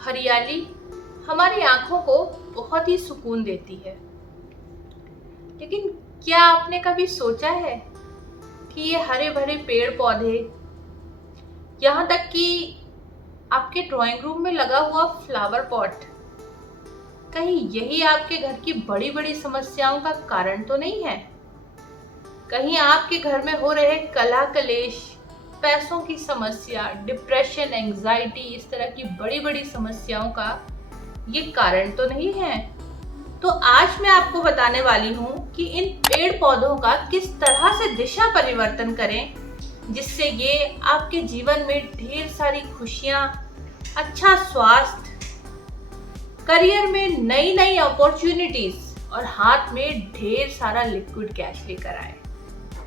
हरियाली हमारी आंखों को बहुत ही सुकून देती है। लेकिन क्या आपने कभी सोचा है कि ये हरे भरे पेड़ पौधे, यहाँ तक कि आपके ड्राइंग रूम में लगा हुआ फ्लावर पॉट, कहीं यही आपके घर की बड़ी बड़ी समस्याओं का कारण तो नहीं है? कहीं आपके घर में हो रहे कलह कलेश, पैसों की समस्या, डिप्रेशन, एंजाइटी, इस तरह की बड़ी बड़ी समस्याओं का ये कारण तो नहीं है? तो आज मैं आपको बताने वाली हूँ कि इन पेड़ पौधों का किस तरह से दिशा परिवर्तन करें, जिससे ये आपके जीवन में ढेर सारी खुशियाँ, अच्छा स्वास्थ्य, करियर में नई नई अपॉर्चुनिटीज और हाथ में ढेर सारा लिक्विड कैश लेकर आए।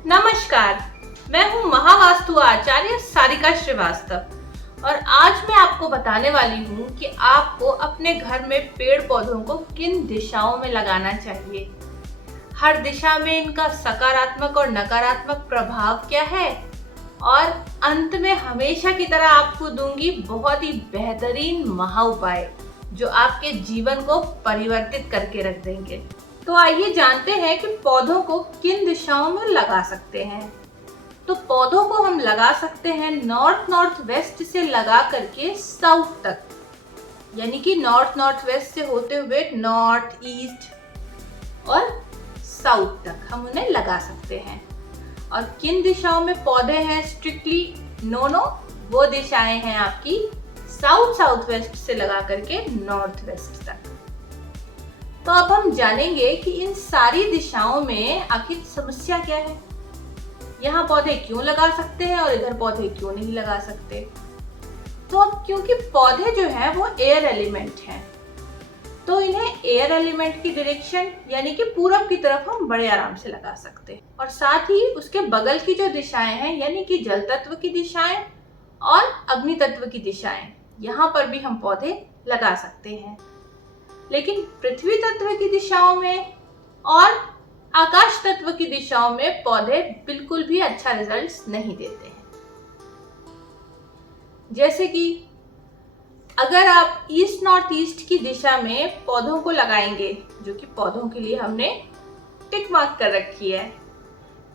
नमस्कार, मैं हूँ महावास्तु आचार्य सारिका श्रीवास्तव और आज मैं आपको बताने वाली हूँ कि आपको अपने घर में पेड़ पौधों को किन दिशाओं में लगाना चाहिए, हर दिशा में इनका सकारात्मक और नकारात्मक प्रभाव क्या है, और अंत में हमेशा की तरह आपको दूंगी बहुत ही बेहतरीन महा उपाय जो आपके जीवन को परिवर्तित करके रख देंगे। तो आइए जानते हैं कि पौधों को किन दिशाओं में लगा सकते हैं। तो पौधों को हम लगा सकते हैं नॉर्थ वेस्ट से लगा करके साउथ तक, यानी कि नॉर्थ वेस्ट से होते हुए नॉर्थ, ईस्ट और साउथ तक हम उन्हें लगा सकते हैं। और किन दिशाओं में पौधे हैं स्ट्रिक्टली नो, वो दिशाएं हैं आपकी साउथ वेस्ट से लगा करके नॉर्थ वेस्ट तक। तो अब हम जानेंगे कि इन सारी दिशाओं में आखिर समस्या क्या है, यहाँ पौधे क्यों लगा सकते हैं और इधर पौधे क्यों नहीं लगा सकते। तो अब क्योंकि पौधे जो है वो एयर एलिमेंट हैं, तो इन्हें एयर एलिमेंट की डायरेक्शन यानी कि पूरब की तरफ हम बड़े आराम से लगा सकते हैं, और साथ ही उसके बगल की जो दिशाएं हैं यानी कि जल तत्व की दिशाएं और अग्नि तत्व की दिशाएं, यहाँ पर भी हम पौधे लगा सकते हैं। लेकिन पृथ्वी तत्व की दिशाओं में और आकाश तत्व की दिशाओं में पौधे बिल्कुल भी अच्छा रिजल्ट नहीं देते हैं। जैसे कि अगर आप ईस्ट नॉर्थ ईस्ट की दिशा में पौधों को लगाएंगे, जो कि पौधों के लिए हमने टिक मार्क कर रखी है,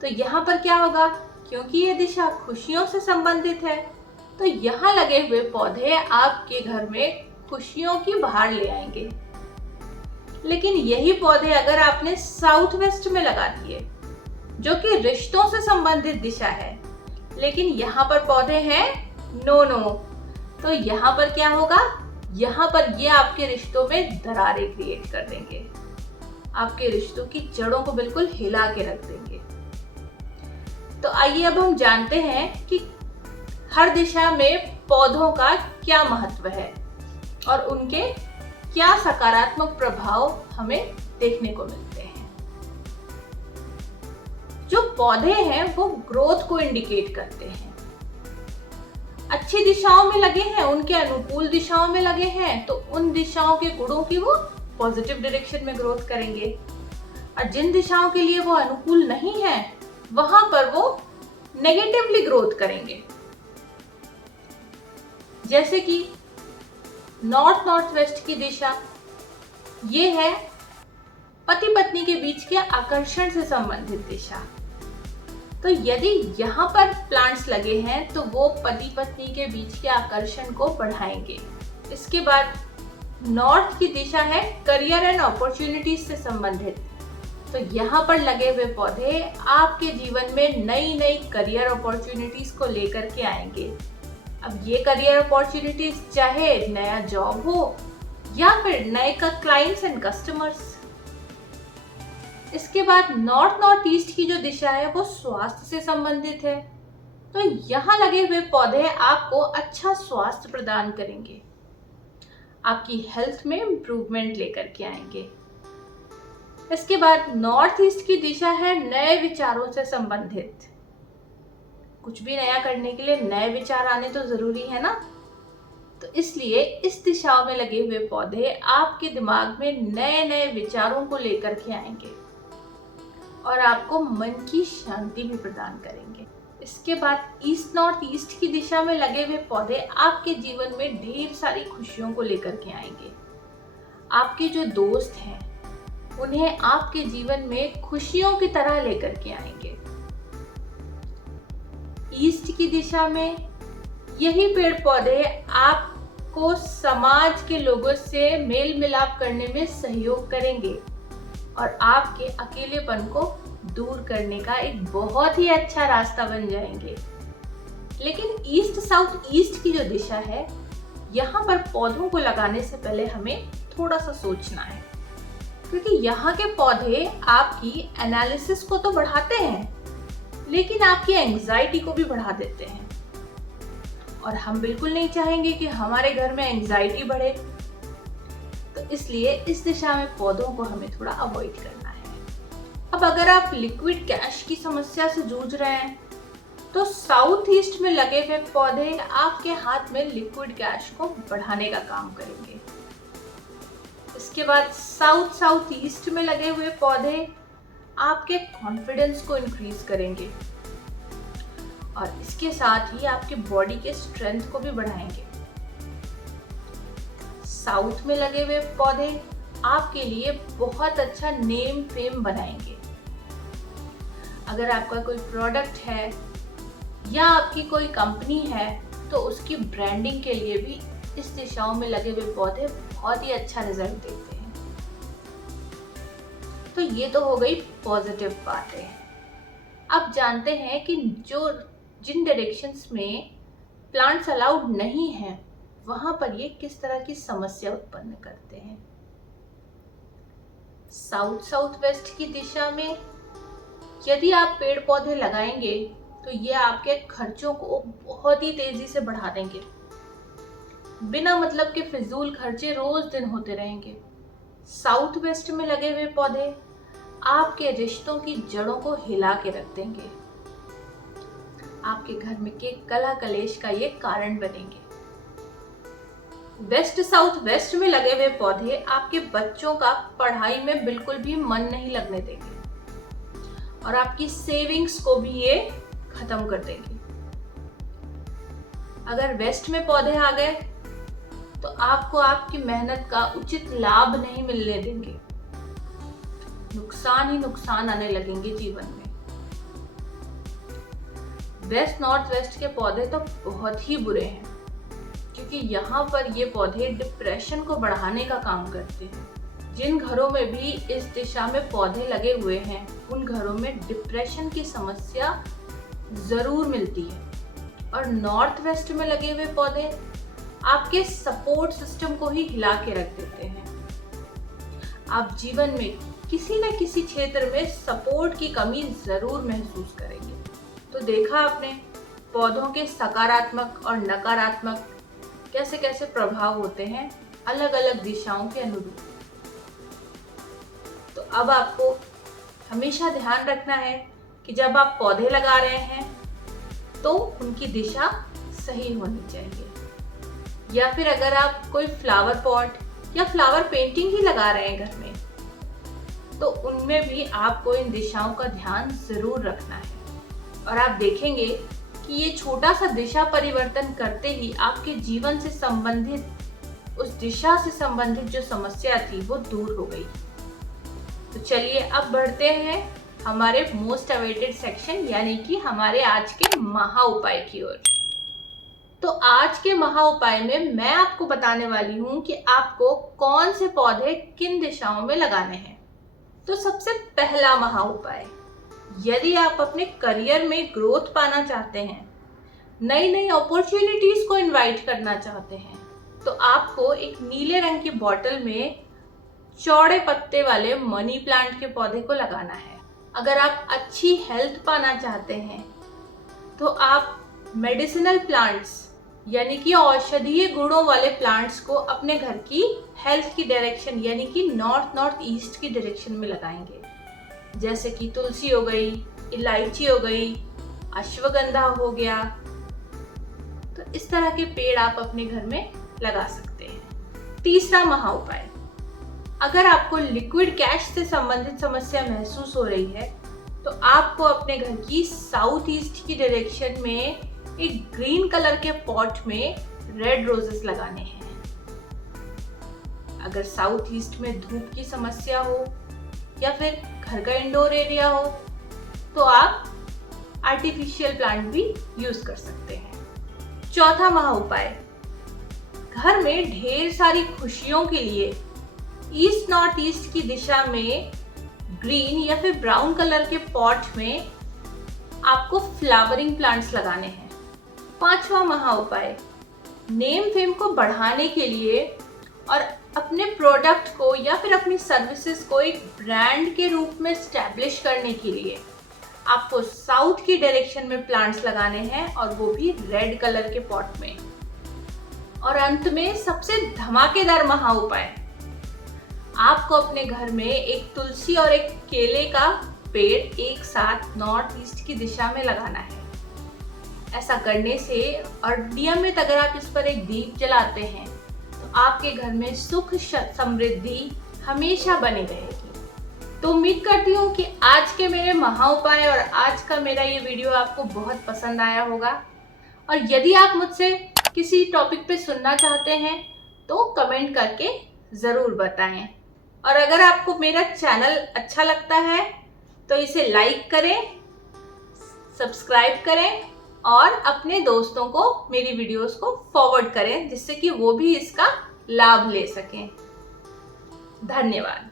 तो यहाँ पर क्या होगा, क्योंकि ये दिशा खुशियों से संबंधित है, तो यहाँ लगे हुए पौधे आपके घर में खुशियों की बहार ले आएंगे। लेकिन यही पौधे अगर आपने साउथ वेस्ट में लगा दिए, जो कि रिश्तों से संबंधित दिशा है, लेकिन यहाँ पर पौधे हैं नो, तो यहाँ पर क्या होगा, यहाँ पर ये आपके रिश्तों में दरारें क्रिएट कर देंगे, आपके रिश्तों की जड़ों को बिल्कुल हिला के रख देंगे। तो आइए अब हम जानते हैं कि हर दिशा में पौधों का क्या महत्व है और उनके क्या सकारात्मक प्रभाव हमें देखने को मिलते हैं। जो पौधे हैं वो ग्रोथ को इंडिकेट करते हैं। अच्छी दिशाओं में लगे हैं, उनके अनुकूल दिशाओं में लगे हैं, तो उन दिशाओं के गुणों की वो पॉजिटिव डायरेक्शन में ग्रोथ करेंगे, और जिन दिशाओं के लिए वो अनुकूल नहीं है वहां पर वो नेगेटिवली ग्रोथ करेंगे। जैसे कि नॉर्थ वेस्ट की दिशा, ये है पति पत्नी के बीच के आकर्षण से संबंधित दिशा। तो यदि यहाँ पर प्लांट्स लगे हैं तो वो पति पत्नी के बीच के आकर्षण को बढ़ाएंगे। इसके बाद नॉर्थ की दिशा है करियर एंड अपॉर्चुनिटीज से संबंधित, तो यहाँ पर लगे हुए पौधे आपके जीवन में नई नई करियर अपॉर्चुनिटीज को लेकर के आएंगे। अब ये करियर अपॉर्चुनिटीज चाहे नया जॉब हो या फिर नए क्लाइंट्स एंड कस्टमर्स। इसके बाद नॉर्थ ईस्ट की जो दिशा है वो स्वास्थ्य से संबंधित है, तो यहाँ लगे हुए पौधे आपको अच्छा स्वास्थ्य प्रदान करेंगे, आपकी हेल्थ में इंप्रूवमेंट लेकर के आएंगे। इसके बाद नॉर्थ ईस्ट की दिशा है नए विचारों से संबंधित। कुछ भी नया करने के लिए नए विचार आने तो जरूरी है ना, तो इसलिए इस दिशाओं में लगे हुए पौधे आपके दिमाग में नए नए विचारों को लेकर के आएंगे और आपको मन की शांति भी प्रदान करेंगे। इसके बाद ईस्ट नॉर्थ ईस्ट की दिशा में लगे हुए पौधे आपके जीवन में ढेर सारी खुशियों को लेकर के आएंगे। आपके जो दोस्त हैं उन्हें आपके जीवन में खुशियों की तरह लेकर के आएंगे। ईस्ट की दिशा में यही पेड़ पौधे आपको समाज के लोगों से मेल मिलाप करने में सहयोग करेंगे और आपके अकेलेपन को दूर करने का एक बहुत ही अच्छा रास्ता बन जाएंगे। लेकिन ईस्ट साउथ ईस्ट की जो दिशा है, यहाँ पर पौधों को लगाने से पहले हमें थोड़ा सा सोचना है, क्योंकि यहाँ के पौधे आपकी एनालिसिस को तो बढ़ाते हैं लेकिन आपकी एंजाइटी को भी बढ़ा देते हैं, और हम बिल्कुल नहीं चाहेंगे कि हमारे घर में एंजाइटी बढ़े। तो इसलिए इस दिशा में पौधों को हमें थोड़ा अवॉइड करना है। अब अगर आप लिक्विड कैश की समस्या से जूझ रहे हैं तो साउथ ईस्ट में लगे हुए पौधे आपके हाथ में लिक्विड कैश को बढ़ाने का काम करेंगे। इसके बाद साउथ साउथ ईस्ट में लगे हुए पौधे आपके कॉन्फिडेंस को इंक्रीज करेंगे और इसके साथ ही आपके बॉडी के स्ट्रेंथ को भी बढ़ाएंगे। साउथ में लगे हुए पौधे आपके लिए बहुत अच्छा नेम फेम बनाएंगे। अगर आपका कोई प्रोडक्ट है या आपकी कोई कंपनी है तो उसकी ब्रांडिंग के लिए भी इस दिशाओं में लगे हुए पौधे बहुत ही अच्छा रिजल्ट देते हैं। तो ये तो हो गई पॉजिटिव बातें। अब जानते हैं कि जिन डायरेक्शंस में प्लांट्स अलाउड नहीं हैं वहां पर ये किस तरह की समस्या उत्पन्न करते हैं। साउथ साउथ वेस्ट की दिशा में यदि आप पेड़ पौधे लगाएंगे तो ये आपके खर्चों को बहुत ही तेजी से बढ़ा देंगे। बिना मतलब के फिजूल खर्चे रोज दिन होते रहेंगे। साउथ वेस्ट में लगे हुए पौधे आपके रिश्तों की जड़ों को हिला के रख देंगे। आपके घर में के कलह कलेश का ये कारण बनेंगे। वेस्ट साउथ वेस्ट में लगे हुए पौधे आपके बच्चों का पढ़ाई में बिल्कुल भी मन नहीं लगने देंगे और आपकी सेविंग्स को भी ये खत्म कर देंगे। अगर वेस्ट में पौधे आ गए तो आपको आपकी मेहनत का उचित लाभ नहीं मिलने देंगे। नुकसान ही नुकसान आने लगेंगे जीवन में। वेस्ट नॉर्थ वेस्ट के पौधे तो बहुत ही बुरे हैं क्योंकि यहाँ पर ये पौधे डिप्रेशन को बढ़ाने का काम करते हैं। जिन घरों में भी इस दिशा में पौधे लगे हुए हैं उन घरों में डिप्रेशन की समस्या जरूर मिलती है। और नॉर्थ वेस्ट में लगे हुए पौधे आपके सपोर्ट सिस्टम को ही हिला के रख देते हैं। आप जीवन में किसी न किसी क्षेत्र में सपोर्ट की कमी जरूर महसूस करेंगे। तो देखा आपने पौधों के सकारात्मक और नकारात्मक कैसे कैसे प्रभाव होते हैं अलग अलग दिशाओं के अनुरूप। तो अब आपको हमेशा ध्यान रखना है कि जब आप पौधे लगा रहे हैं तो उनकी दिशा सही होनी चाहिए, या फिर अगर आप कोई फ्लावर पॉट या फ्लावर पेंटिंग ही लगा रहे हैं घर में तो उनमें भी आपको इन दिशाओं का ध्यान जरूर रखना है। और आप देखेंगे कि ये छोटा सा दिशा परिवर्तन करते ही आपके जीवन से संबंधित उस दिशा से संबंधित जो समस्या थी वो दूर हो गई। तो चलिए अब बढ़ते हैं हमारे मोस्ट अवेटेड सेक्शन यानी कि हमारे आज के महा उपाय की ओर। तो आज के महा उपाय में मैं आपको बताने वाली हूँ कि आपको कौन से पौधे किन दिशाओं में लगाने हैं। तो सबसे पहला महा उपाय, यदि आप अपने करियर में ग्रोथ पाना चाहते हैं, नई नई अपॉर्चुनिटीज को इनवाइट करना चाहते हैं, तो आपको एक नीले रंग की बॉटल में चौड़े पत्ते वाले मनी प्लांट के पौधे को लगाना है। अगर आप अच्छी हेल्थ पाना चाहते हैं तो आप मेडिसिनल प्लांट्स यानी कि औषधीय गुणों वाले प्लांट्स को अपने घर की हेल्थ की डायरेक्शन यानी कि नॉर्थ नॉर्थ ईस्ट की डायरेक्शन में लगाएंगे। जैसे कि तुलसी हो गई, इलायची हो गई, अश्वगंधा हो गया। तो इस तरह के पेड़ आप अपने घर में लगा सकते हैं। तीसरा महा उपाय, अगर आपको लिक्विड कैश से संबंधित समस्या महसूस हो रही है तो आपको अपने घर की साउथ ईस्ट की डायरेक्शन में एक ग्रीन कलर के पॉट में रेड रोजेस लगाने हैं। अगर साउथ ईस्ट में धूप की समस्या हो या फिर घर का इंडोर एरिया हो तो आप आर्टिफिशियल प्लांट भी यूज कर सकते हैं। चौथा महा उपाय, घर में ढेर सारी खुशियों के लिए ईस्ट नॉर्थ ईस्ट की दिशा में ग्रीन या फिर ब्राउन कलर के पॉट में आपको फ्लावरिंग प्लांट्स लगाने हैं। पांचवा महा उपाय, नेम फेम को बढ़ाने के लिए और अपने प्रोडक्ट को या फिर अपनी सर्विसेज को एक ब्रांड के रूप में स्टैब्लिश करने के लिए आपको साउथ की डायरेक्शन में प्लांट्स लगाने हैं और वो भी रेड कलर के पॉट में। और अंत में सबसे धमाकेदार महा उपाय, आपको अपने घर में एक तुलसी और एक केले का पेड़ एक साथ नॉर्थ ईस्ट की दिशा में लगाना है। ऐसा करने से और नियमित अगर आप इस पर एक दीप जलाते हैं तो आपके घर में सुख समृद्धि हमेशा बनी रहेगी। तो उम्मीद करती हूँ कि आज के मेरे महा उपाय और आज का मेरा ये वीडियो आपको बहुत पसंद आया होगा। और यदि आप मुझसे किसी टॉपिक पे सुनना चाहते हैं तो कमेंट करके ज़रूर बताएं। और अगर आपको मेरा चैनल अच्छा लगता है तो इसे लाइक करें, सब्सक्राइब करें और अपने दोस्तों को मेरी वीडियोस को फॉरवर्ड करें जिससे कि वो भी इसका लाभ ले सकें। धन्यवाद।